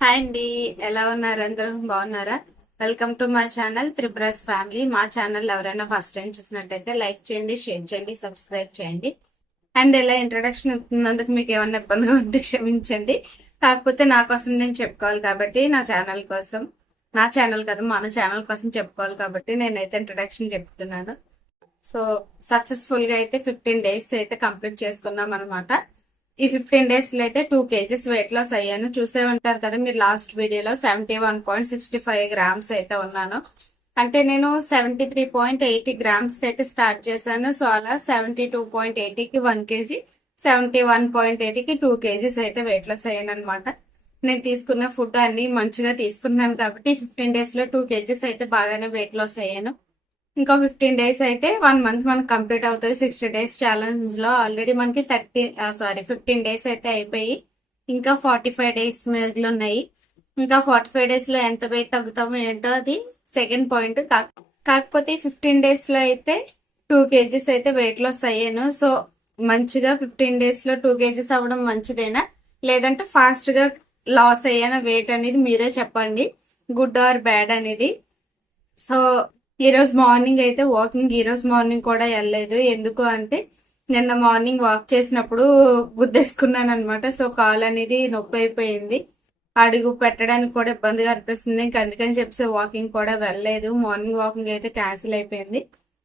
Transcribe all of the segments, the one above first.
Hi అండి. ఎలా ఉన్నారు? అందరూ బాగున్నారా? Welcome to my channel Tripura's family. మా ఛానల్ ఎవరైనా ఫస్ట్ టైం చూసినట్టయితే లైక్ చేయండి, షేర్ చేయండి, సబ్స్క్రైబ్ చేయండి. అండ్ ఇలా ఇంట్రొడక్షన్ ఇస్తున్నందుకు మీకు ఏమన్నా ఇబ్బందిగా ఉంటే క్షమించండి. కాకపోతే నా కోసం నేను చెప్పుకోవాలి కాబట్టి, నా ఛానల్ కదా మన ఛానల్ కోసం చెప్పుకోవాలి కాబట్టి నేనైతే ఇంట్రొడక్షన్ చెప్తున్నాను. సో సక్సెస్ఫుల్ గా అయితే 15 డేస్ అయితే కంప్లీట్ చేసుకున్నాం అనమాట. ఈ 15 డేస్ లో అయితే 2 kgs వెయిట్ లాస్ అయ్యాను. చూసే ఉంటారు కదా మీరు లాస్ట్ వీడియోలో 71.65 గ్రామ్స్ అయితే ఉన్నాను. అంటే నేను 73.80 గ్రామ్స్ కి అయితే స్టార్ట్ చేశాను. సో అలా 72.80కి 1 kg, 71.80కి 2 kgs అయితే వెయిట్ లాస్ అయ్యాను అనమాట. నేను తీసుకున్న ఫుడ్ అన్ని మంచిగా తీసుకున్నాను కాబట్టి 15 డేస్ లో 2 kgs అయితే బాగానే వెయిట్ లాస్ అయ్యాను. ఇంకా 15 డేస్ అయితే 1 మంత్ మనకు కంప్లీట్ అవుతుంది. 60 డేస్ ఛాలెంజ్ లో ఆల్రెడీ మనకి 15 డేస్ అయితే అయిపోయి ఇంకా 45 డేస్ మిగిలి ఉన్నాయి. ఇంకా 45 డేస్ లో ఎంత వెయిట్ తగ్గుతామో ఏంటో అది సెకండ్ పాయింట్. కాకపోతే 15 డేస్ లో అయితే 2 kgs అయితే వెయిట్ లాస్ అయ్యాను. సో మంచిగా 15 డేస్ లో 2 kgs అవ్వడం మంచిదేనా, లేదంటే ఫాస్ట్ గా లాస్ అయ్యానా వెయిట్ అనేది మీరే చెప్పండి, గుడ్ ఆర్ బ్యాడ్ అనేది. సో ఈ రోజు మార్నింగ్ అయితే వాకింగ్, ఈ రోజు మార్నింగ్ కూడా వెళ్ళలేదు. ఎందుకు అంటే నిన్న మార్నింగ్ వాక్ చేసినప్పుడు గుద్దేసుకున్నాను అనమాట. సో కాల్ అనేది నొప్పి అయిపోయింది, అడుగు పెట్టడానికి కూడా ఇబ్బందిగా అనిపిస్తుంది. ఇంకా అందుకని చెప్పి వాకింగ్ కూడా వెళ్ళలేదు. మార్నింగ్ వాకింగ్ అయితే క్యాన్సిల్ అయిపోయింది.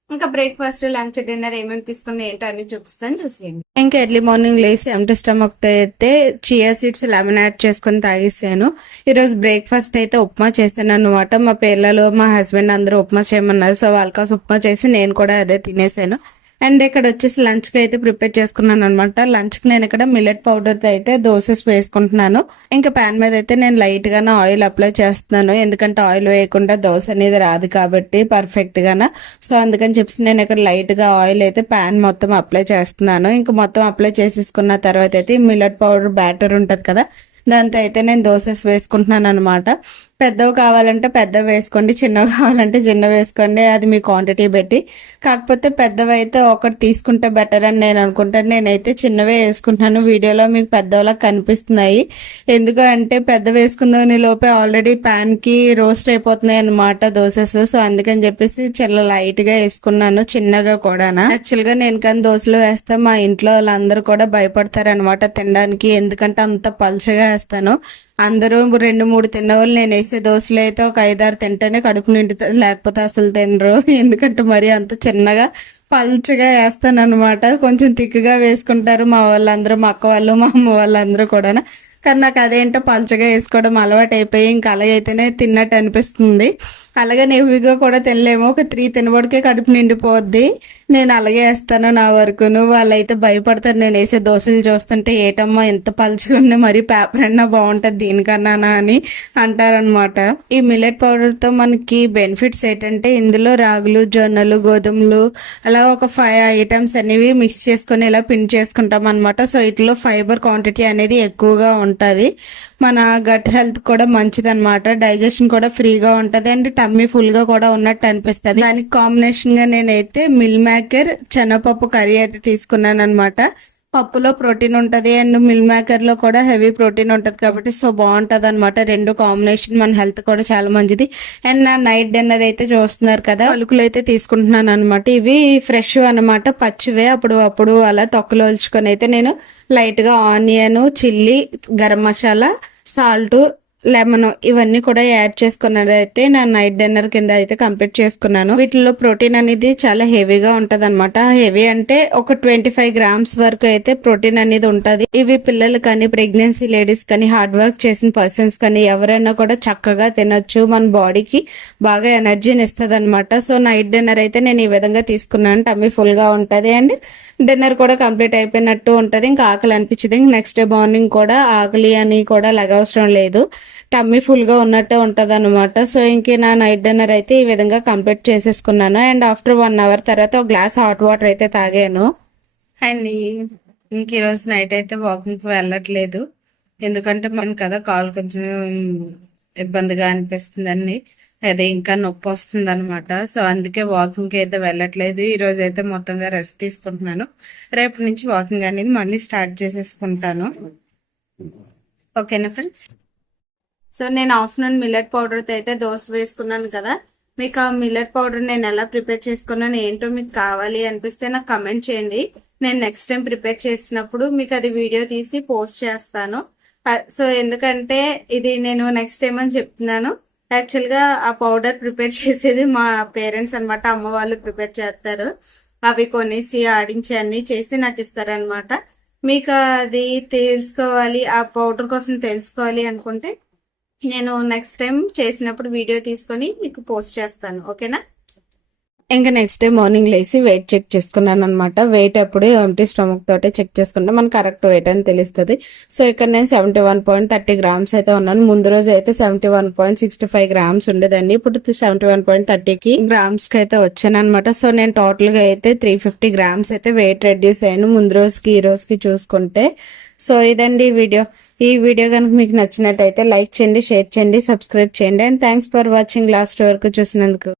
ఇంకా బ్రేక్ఫాస్ట్, లంచ్, డిన్నర్ ఏమేమి తీసుకున్నా ఏంటో అన్ని చూపిస్తాను, చూసేయండి. ఇంకా ఎర్లీ మార్నింగ్ లేసి ఎంటీ స్టమక్ తో అయితే చియా సీడ్స్ లెమన్ యాడ్ చేసుకుని తాగేసాను. ఈరోజు బ్రేక్ఫాస్ట్ అయితే ఉప్మా చేశాను అనమాట. మా పిల్లలు, మా హస్బెండ్ అందరూ ఉప్మా చేయమన్నారు. సో వాళ్ళ కోసం ఉప్మా చేసి నేను కూడా అదే తినేసాను. అండ్ ఇక్కడ వచ్చేసి లంచ్ కి అయితే ప్రిపేర్ చేసుకున్నాను అనమాట. లంచ్ కి నేను ఇక్కడ మిల్లెట్ పౌడర్ తో అయితే దోసెస్ వేసుకుంటున్నాను. ఇంకా ప్యాన్ మీద అయితే నేను లైట్ గానే ఆయిల్ అప్లై చేస్తున్నాను, ఎందుకంటే ఆయిల్ వేయకుండా దోశ అనేది రాదు కాబట్టి పర్ఫెక్ట్ గాన. సో అందుకని చెప్పి నేను ఇక్కడ లైట్ గా ఆయిల్ అయితే ప్యాన్ మొత్తం అప్లై చేస్తున్నాను. ఇంకా మొత్తం అప్లై చేసేసుకున్న తర్వాత అయితే మిల్లెట్ పౌడర్ బ్యాటర్ ఉంటది కదా, దాంతో అయితే నేను దోసెస్ వేసుకుంటున్నాను అనమాట. పెద్దవి కావాలంటే పెద్దవి వేసుకోండి, చిన్నవి కావాలంటే చిన్నవి వేసుకోండి, అది మీ క్వాంటిటీ పెట్టి. కాకపోతే పెద్దవి అయితే ఒకటి తీసుకుంటే బెటర్ అని నేను అనుకుంటాను. నేనైతే చిన్నవే వేసుకుంటున్నాను. వీడియోలో మీకు పెద్దవిలా కనిపిస్తున్నాయి, ఎందుకు అంటే పెద్ద వేసుకుందామని లోపే ఆల్రెడీ ప్యాన్ కి రోస్ట్ అయిపోతున్నాయి అనమాట దోసెస్. సో అందుకని చెప్పేసి చాలా లైట్ గా వేసుకున్నాను, చిన్నగా కూడా. యాక్చువల్ గా నేను కానీ దోశలు వేస్తే మా ఇంట్లో వాళ్ళందరూ కూడా భయపడతారు అనమాట తినడానికి, ఎందుకంటే అంత పల్చగా వేస్తాను. అందరూ 2-3 తిన్నవాళ్ళు నేను వేసే దోశలు అయితే ఒక 5-6 తింటేనే కడుపు నిండుతుంది, లేకపోతే అసలు తినరు. ఎందుకంటే మరి అంత చిన్నగా పల్చగా వేస్తాను అనమాట. కొంచెం తిక్కుగా వేసుకుంటారు మా వాళ్ళందరూ, మా అక్క వాళ్ళు, మా అమ్మ వాళ్ళందరూ కూడా. కానీ నాకు అదేంటో పల్చగా వేసుకోవడం అలవాటు అయిపోయి ఇంకా అలాగైతేనే తిన్నట్టు అనిపిస్తుంది. అలాగే నెవ్విగా కూడా తినలేము, ఒక 3 తినబడికే కడుపు నిండిపోద్ది. నేను అలాగే వేస్తాను నా వరకును. వాళ్ళైతే భయపడతారు నేను వేసే దోశలు చూస్తుంటే, ఏటమ్మా ఎంత పలుచగా ఉన్నాయి, మరి పేపర్ అన్నా బాగుంటుంది దీనికన్నా అని అంటారనమాట. ఈ మిల్లెట్ పౌడర్ తో మనకి బెనిఫిట్స్ ఏంటంటే ఇందులో రాగులు, జొన్నలు, గోధుమలు అలా ఒక 5 ఐటమ్స్ అనేవి మిక్స్ చేసుకుని ఇలా పిన్ చేసుకుంటాం అనమాట. సో వీటిలో ఫైబర్ క్వాంటిటీ అనేది ఎక్కువగా ఉంటది. మన గట్ హెల్త్ కూడా మంచిది అనమాట. డైజెషన్ కూడా ఫ్రీగా ఉంటది అండ్ టమ్మీ ఫుల్ గా కూడా ఉన్నట్టు అనిపిస్తుంది. దానికి కాంబినేషన్ గా నేనైతే మిల్ మేకర్ శనగపప్పు కర్రీ అయితే తీసుకున్నాను అనమాట. పప్పులో ప్రోటీన్ ఉంటది అండ్ మిల్ మేకర్ లో కూడా హెవీ ప్రోటీన్ ఉంటది కాబట్టి సో బాగుంటది అనమాట. రెండు కాంబినేషన్ మన హెల్త్ కూడా చాలా మంచిది. అండ్ నా నైట్ డిన్నర్ అయితే చూస్తున్నారు కదా, పలుకులు అయితే తీసుకుంటున్నాను అనమాట. ఇవి ఫ్రెష్ అనమాట, పచ్చివే. అప్పుడు అలా తొక్కలు ఒలుచుకొని అయితే నేను లైట్ గా onion, chilli, garam masala, salt, lemon ఇవన్నీ కూడా యాడ్ చేసుకున్నది అయితే నా నైట్ డిన్నర్ కింద అయితే కంప్లీట్ చేసుకున్నాను. వీటిలో ప్రోటీన్ అనేది చాలా హెవీగా ఉంటది అనమాట. హెవీ అంటే ఒక 25 గ్రామ్స్ వరకు అయితే ప్రోటీన్ అనేది ఉంటది. ఇవి పిల్లలు కానీ, ప్రెగ్నెన్సీ లేడీస్ కానీ, హార్డ్ వర్క్ చేసిన పర్సన్స్ కానీ ఎవరైనా కూడా చక్కగా తినొచ్చు. మన బాడీకి బాగా ఎనర్జీని ఇస్తుంది అనమాట. సో నైట్ డిన్నర్ అయితే నేను ఈ విధంగా తీసుకున్నాను. టమ్మీ ఫుల్ గా ఉంటది అండ్ డిన్నర్ కూడా కంప్లీట్ అయిపోయినట్టు ఉంటది. ఇంకా ఆకలి అనిపించింది. నెక్స్ట్ డే మార్నింగ్ కూడా ఆకలి అని కూడా లగవసరం లేదు, టమ్మీ ఫుల్ గా ఉన్నట్టే ఉంటది అనమాట. సో ఇంక నా నైట్ డిన్నర్ అయితే ఈ విధంగా కంప్లీట్ చేసేసుకున్నాను. అండ్ ఆఫ్టర్ 1 అవర్ తర్వాత ఒక గ్లాస్ హాట్ వాటర్ అయితే తాగాను. అండ్ ఇంక ఈరోజు నైట్ అయితే వాకింగ్ వెళ్ళట్లేదు, ఎందుకంటే మనం కదా కాల్ కొంచెం ఇబ్బందిగా అనిపిస్తుందని, అదే ఇంకా నొప్పి వస్తుంది అనమాట. సో అందుకే వాకింగ్ అయితే వెళ్ళట్లేదు. ఈ రోజు అయితే మొత్తంగా రెస్ట్ తీసుకుంటున్నాను. రేపటి నుంచి వాకింగ్ అనేది మళ్ళీ స్టార్ట్ చేసేసుకుంటాను. ఓకేనా ఫ్రెండ్స్? సో నేను ఆఫ్టర్నూన్ మిల్లెట్ పౌడర్తో అయితే దోశ వేసుకున్నాను కదా. మీకు ఆ మిల్లెట్ పౌడర్ నేను ఎలా ప్రిపేర్ చేసుకున్నాను ఏంటో మీకు కావాలి అనిపిస్తే నాకు కమెంట్ చేయండి. నేను నెక్స్ట్ టైం ప్రిపేర్ చేసినప్పుడు మీకు అది వీడియో తీసి పోస్ట్ చేస్తాను. సో ఎందుకంటే ఇది నేను నెక్స్ట్ టైం అని చెప్తున్నాను. యాక్చువల్గా ఆ పౌడర్ ప్రిపేర్ చేసేది మా పేరెంట్స్ అనమాట. అమ్మ వాళ్ళు ప్రిపేర్ చేస్తారు. అవి కొనేసి ఆడించి అన్ని చేసి నాకు ఇస్తారనమాట. మీకు అది తెలుసుకోవాలి, ఆ పౌడర్ కోసం తెలుసుకోవాలి అనుకుంటే నేను నెక్స్ట్ టైం చేసినప్పుడు వీడియో తీసుకొని మీకు పోస్ట్ చేస్తాను. ఓకేనా? ఇంకా నెక్స్ట్ డే మార్నింగ్ లేసి వెయిట్ చెక్ చేసుకున్నాను అనమాట. వెయిట్ అప్పుడు ఎంటీ స్టమక్ తోటే చెక్ చేసుకుంటే మనకు కరెక్ట్ వెయిట్ అని తెలుస్తుంది. సో ఇక్కడ నేను 71.30 grams అయితే ఉన్నాను. ముందు రోజు అయితే 71.65 grams ఉండేదండి. ఇప్పుడు 71.30 grams కి అయితే వచ్చాను అనమాట. సో నేను టోటల్ గా అయితే 350 grams అయితే వెయిట్ రెడ్యూస్ అయ్యాను ముందు రోజుకి ఈ రోజుకి చూసుకుంటే. సో ఇదండి వీడియో. ఈ వీడియో కనుక మీకు నచ్చినట్టయితే లైక్ చేయండి, షేర్ చేయండి, సబ్స్క్రైబ్ చేయండి. And thanks for watching last వరకు చూసినందుకు.